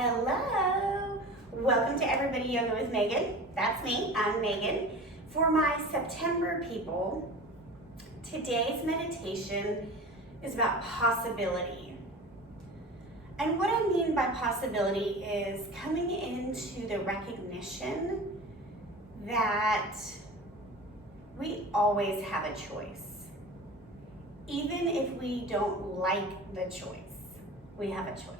Hello! Welcome to Everybody Yoga with Megan. That's me, I'm Megan. For my September people, today's meditation is about possibility. And what I mean by possibility is coming into the recognition that we always have a choice. Even if we don't like the choice, we have a choice.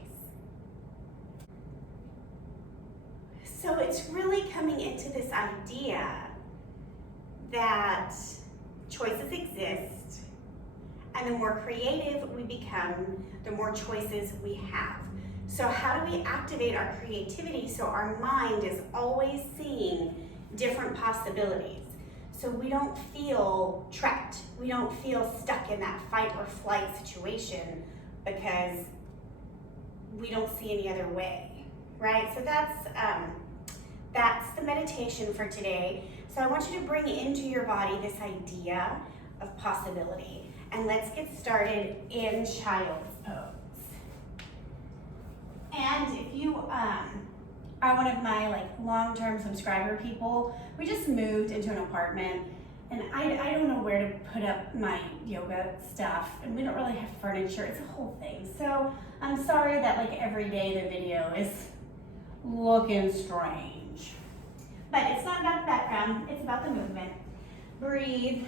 So it's really coming into this idea that choices exist, and the more creative we become, the more choices we have. So how do we activate our creativity so our mind is always seeing different possibilities? So we don't feel trapped, we don't feel stuck in that fight or flight situation because we don't see any other way, right? So that's the meditation for today. So I want you to bring into your body this idea of possibility. And let's get started in child's pose. And if you are one of my long-term subscriber people, we just moved into an apartment and I don't know where to put up my yoga stuff, and we don't really have furniture. It's a whole thing. So I'm sorry that every day the video is looking strange. But it's not about the background, it's about the movement. Breathe.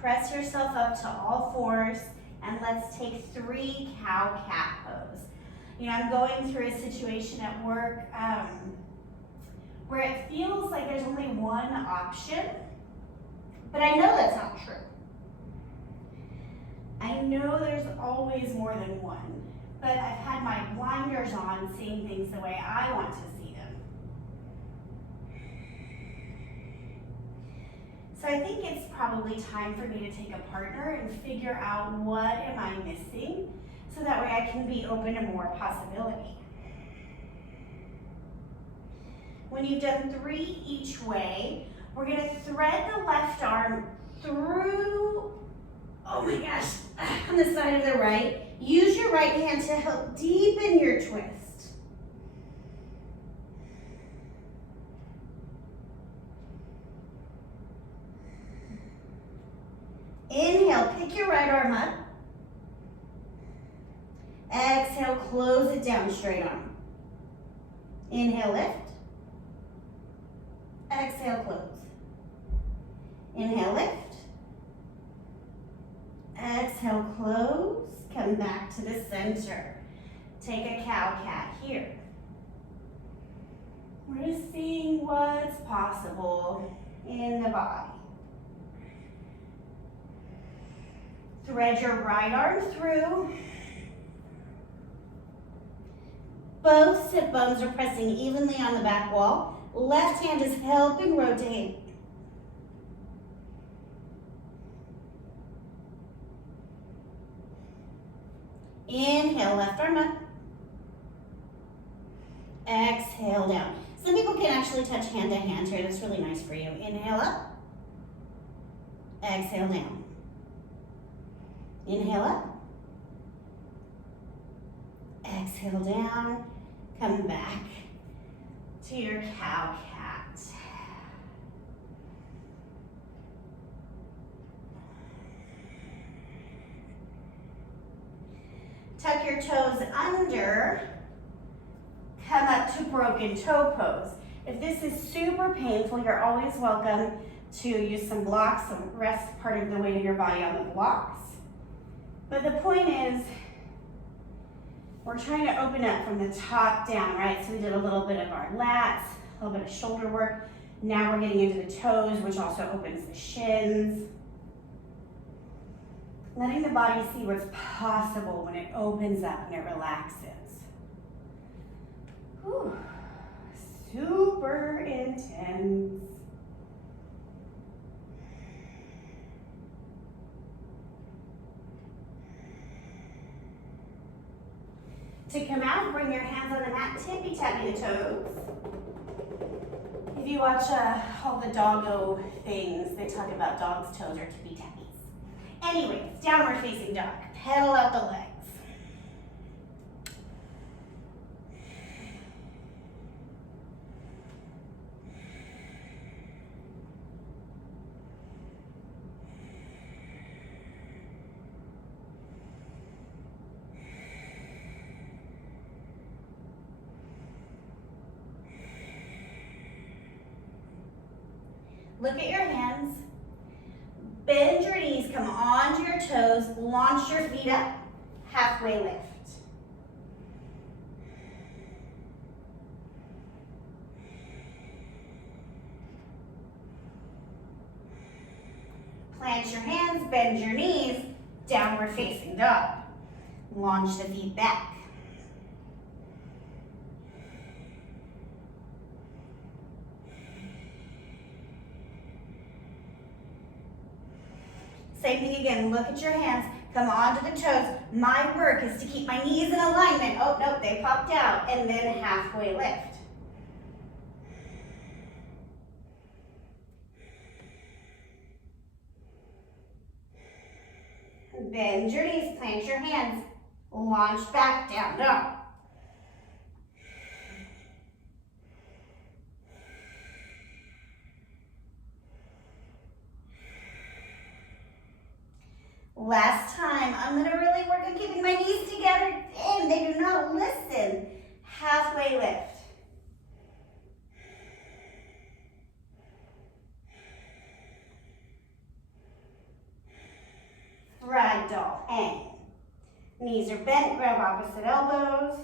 Press yourself up to all fours, and let's take 3 cow-cat pose. I'm going through a situation at work where it feels like there's only one option, but I know that's not true. I know there's always more than one, but I've had my blinders on, seeing things the way I want to see them. So I think it's probably time for me to take a partner and figure out what am I missing so that way I can be open to more possibility. When you've done 3 each way, we're going to thread the left arm through, oh my gosh, on the side of the right. Use your right hand to help deepen your twist. Inhale, pick your right arm up. Exhale, close it down, straight arm. Inhale, lift. Exhale, close. Inhale, lift. Exhale, close. Come back to the center. Take a cow-cat here. We're just seeing what's possible in the body. Thread your right arm through. Both sit bones are pressing evenly on the back wall. Left hand is helping rotate. Inhale, left arm up. Exhale, down. Some people can actually touch hand to hand here. That's really nice for you. Inhale up. Exhale, down. Inhale up. Exhale down. Come back to your cow-cat. Tuck your toes under. Come up to broken toe pose. If this is super painful, you're always welcome to use some blocks, some rest part of the weight of your body on the blocks. But the point is, we're trying to open up from the top down, right? So we did a little bit of our lats, a little bit of shoulder work. Now we're getting into the toes, which also opens the shins. Letting the body see what's possible when it opens up and it relaxes. Whew. intense. To come out, bring your hands on the mat, tippy-tappy the toes. If you watch all the doggo things, they talk about dogs' toes are tippy-tappies. Anyways, downward facing dog. Pedal out the legs. Look at your hands. Bend your knees, come onto your toes, launch your feet up, halfway lift. Plant your hands, bend your knees, downward facing dog. Launch the feet back. Same thing again, look at your hands, come onto the toes. My work is to keep my knees in alignment. Oh, nope, they popped out. And then halfway lift. Bend your knees, plant your hands, launch back, down dog. Last time, I'm gonna really work on keeping my knees together, and they do not listen. Halfway lift. Ragdoll, hang. Knees are bent, grab opposite elbows.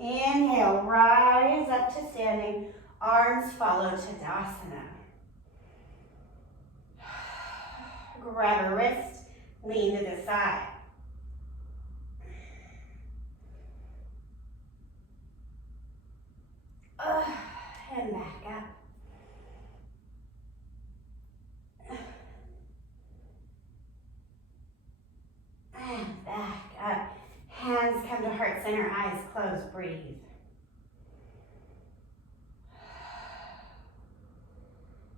Inhale, rise up to standing. Arms follow Tadasana. Grab a wrist, lean to the side. And back up. And back up. Hands come to heart center, eyes closed, breathe.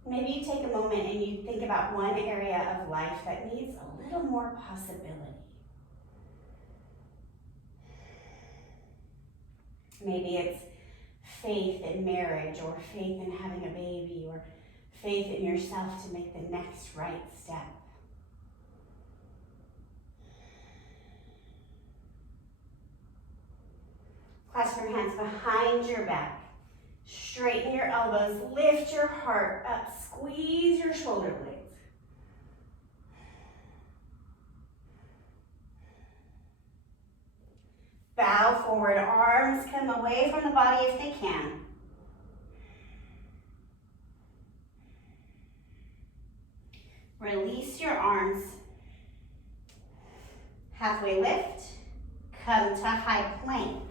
Maybe you take a moment and you think about one area of life that needs a little more possibility. Maybe it's faith in marriage, or faith in having a baby, or faith in yourself to make the next right step. Clasp your hands behind your back. Straighten your elbows, lift your heart up, squeeze your shoulder blades. Bow forward, arms come away from the body if they can. Release your arms. Halfway lift, come to high plank.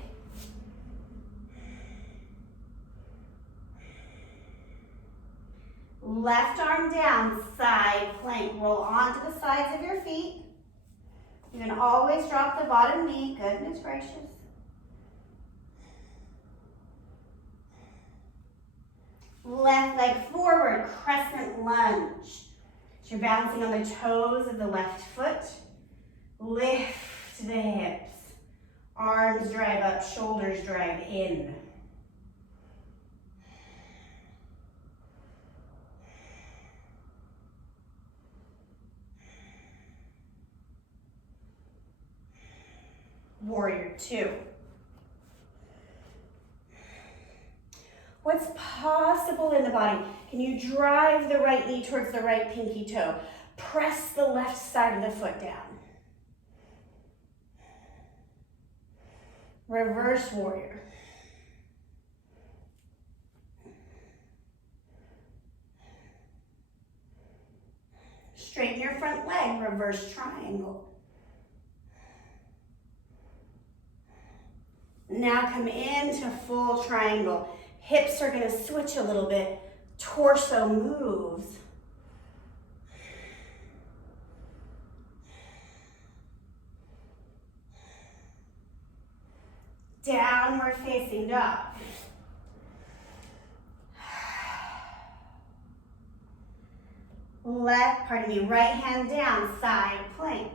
Left arm down, side plank. Roll onto the sides of your feet. You can always drop the bottom knee. Goodness gracious. Left leg forward, crescent lunge. So you're balancing on the toes of the left foot. Lift the hips. Arms drive up, shoulders drive in. Warrior two. What's possible in the body? Can you drive the right knee towards the right pinky toe? Press the left side of the foot down. Reverse warrior. reverse triangle. Now come into full triangle. Hips are gonna switch a little bit. Torso moves. Downward facing dog. Right hand down, side plank.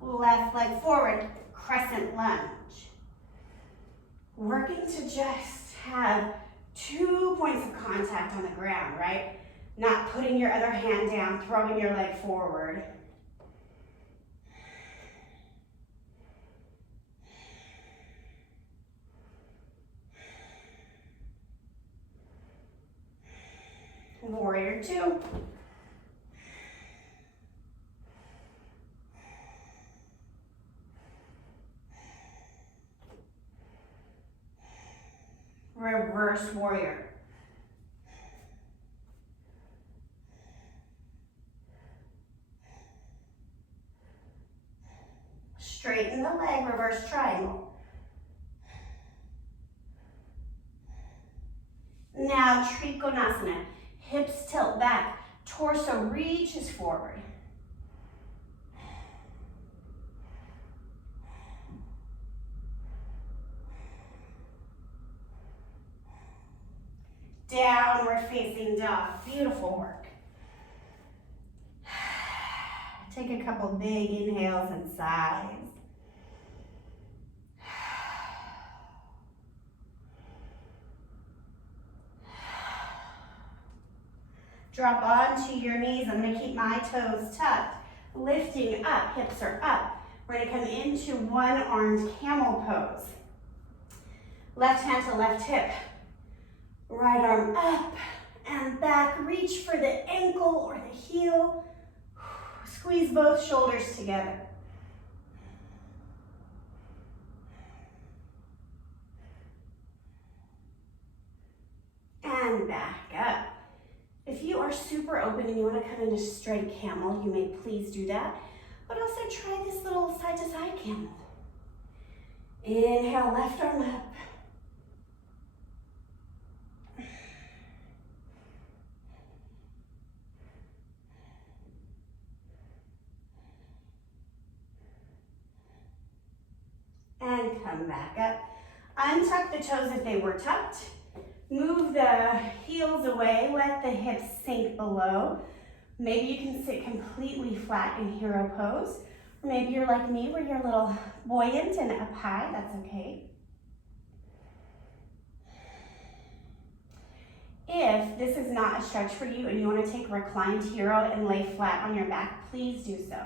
Left leg forward, crescent lunge. Working to just have 2 points of contact on the ground, right? Not putting your other hand down, throwing your leg forward. Warrior two. Reverse warrior. Straighten the leg, reverse triangle. Now Trikonasana. Hips tilt back, torso reaches forward. Downward facing dog, beautiful work. Take a couple big inhales and sighs. Drop onto your knees. I'm gonna keep my toes tucked. Lifting up, hips are up. We're gonna come into one-armed camel pose. Left hand to left hip. Right arm up and back. Reach for the ankle or the heel. Squeeze both shoulders together. And back up. If you are super open and you want to come into straight camel, you may please do that. But also try this little side to side camel. Inhale, left arm up. And come back up. Untuck the toes if they were tucked. Move the heels away, let the hips sink below. Maybe you can sit completely flat in hero pose. Or maybe you're like me where you're a little buoyant and up high, that's okay. If this is not a stretch for you and you want to take reclined hero and lay flat on your back, please do so.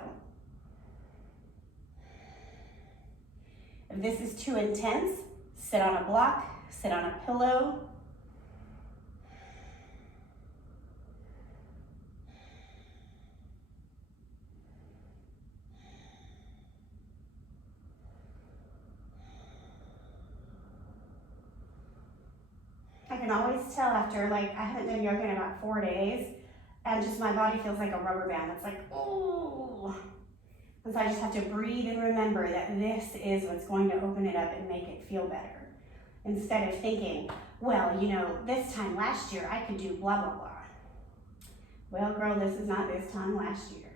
If this is too intense, sit on a block, sit on a pillow. I can always tell after, like, I haven't done yoga in about 4 days, and just my body feels like a rubber band. It's like, oh. And so I just have to breathe and remember that this is what's going to open it up and make it feel better. Instead of thinking, well, you know, this time last year I could do blah, blah, blah. Well, girl, this is not this time last year.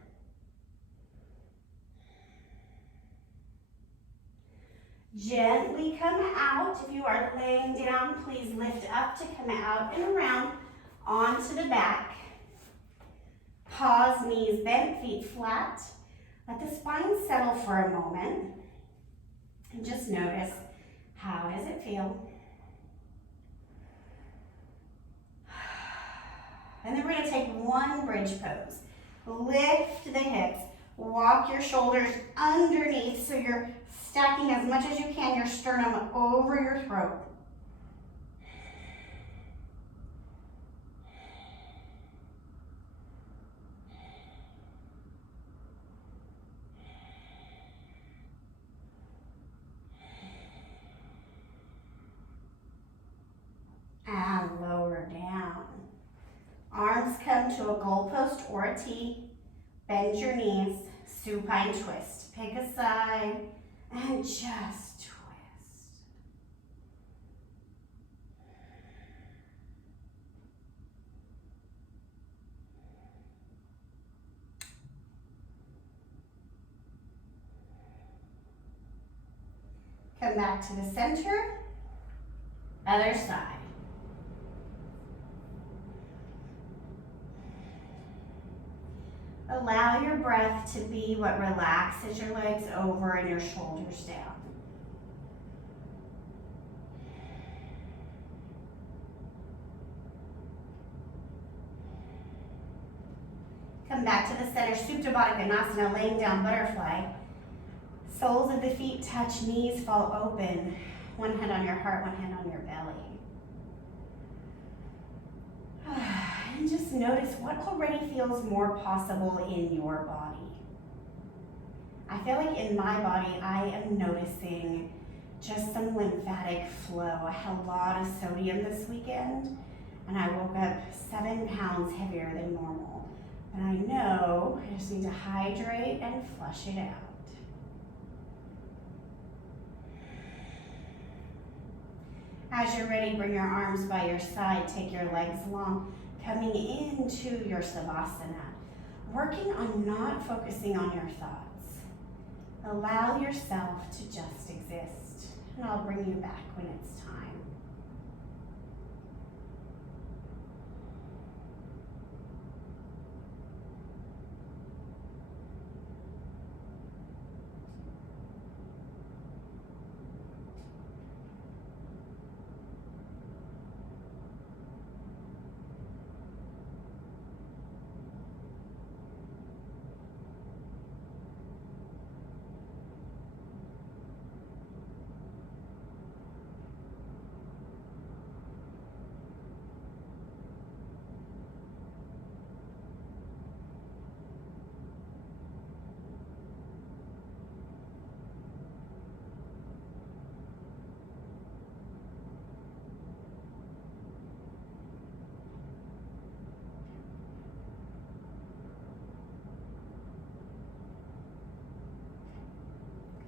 Gently come out. If you are laying down, please lift up to come out and around onto the back. Pause, knees bent, feet flat. Let the spine settle for a moment. And just notice, how does it feel? And then we're going to take one bridge pose. Lift the hips. Walk your shoulders underneath so you're stacking as much as you can your sternum over your throat. to a goalpost or a tee. Bend your knees, supine twist. Pick a side and just twist. Come back to the center, other side. Allow your breath to be what relaxes your legs over and your shoulders down. Come back to the center, Supta Baddha Konasana, laying down butterfly. Soles of the feet touch, knees fall open. One hand on your heart, one hand on your belly. And just notice what already feels more possible in your body. I feel like in my body, I am noticing just some lymphatic flow. I had a lot of sodium this weekend, and I woke up 7 pounds heavier than normal. And I know I just need to hydrate and flush it out. As you're ready, bring your arms by your side, take your legs long, coming into your Savasana, working on not focusing on your thoughts. Allow yourself to just exist, and I'll bring you back when it's time.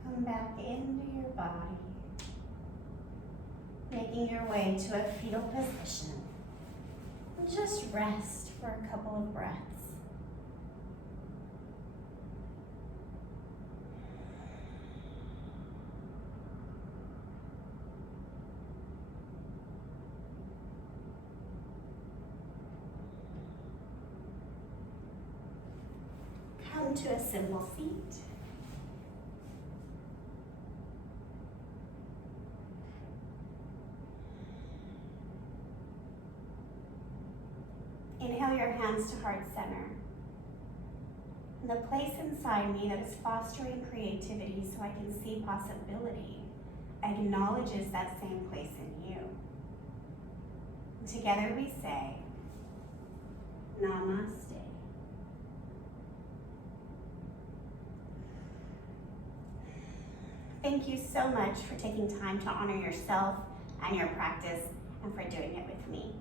Come back into your body, making your way to a fetal position. And just rest for a couple of breaths. Come to a simple seat. Inhale your hands to heart center. The place inside me that is fostering creativity so I can see possibility acknowledges that same place in you. And together we say, Namaste. Thank you so much for taking time to honor yourself and your practice and for doing it with me.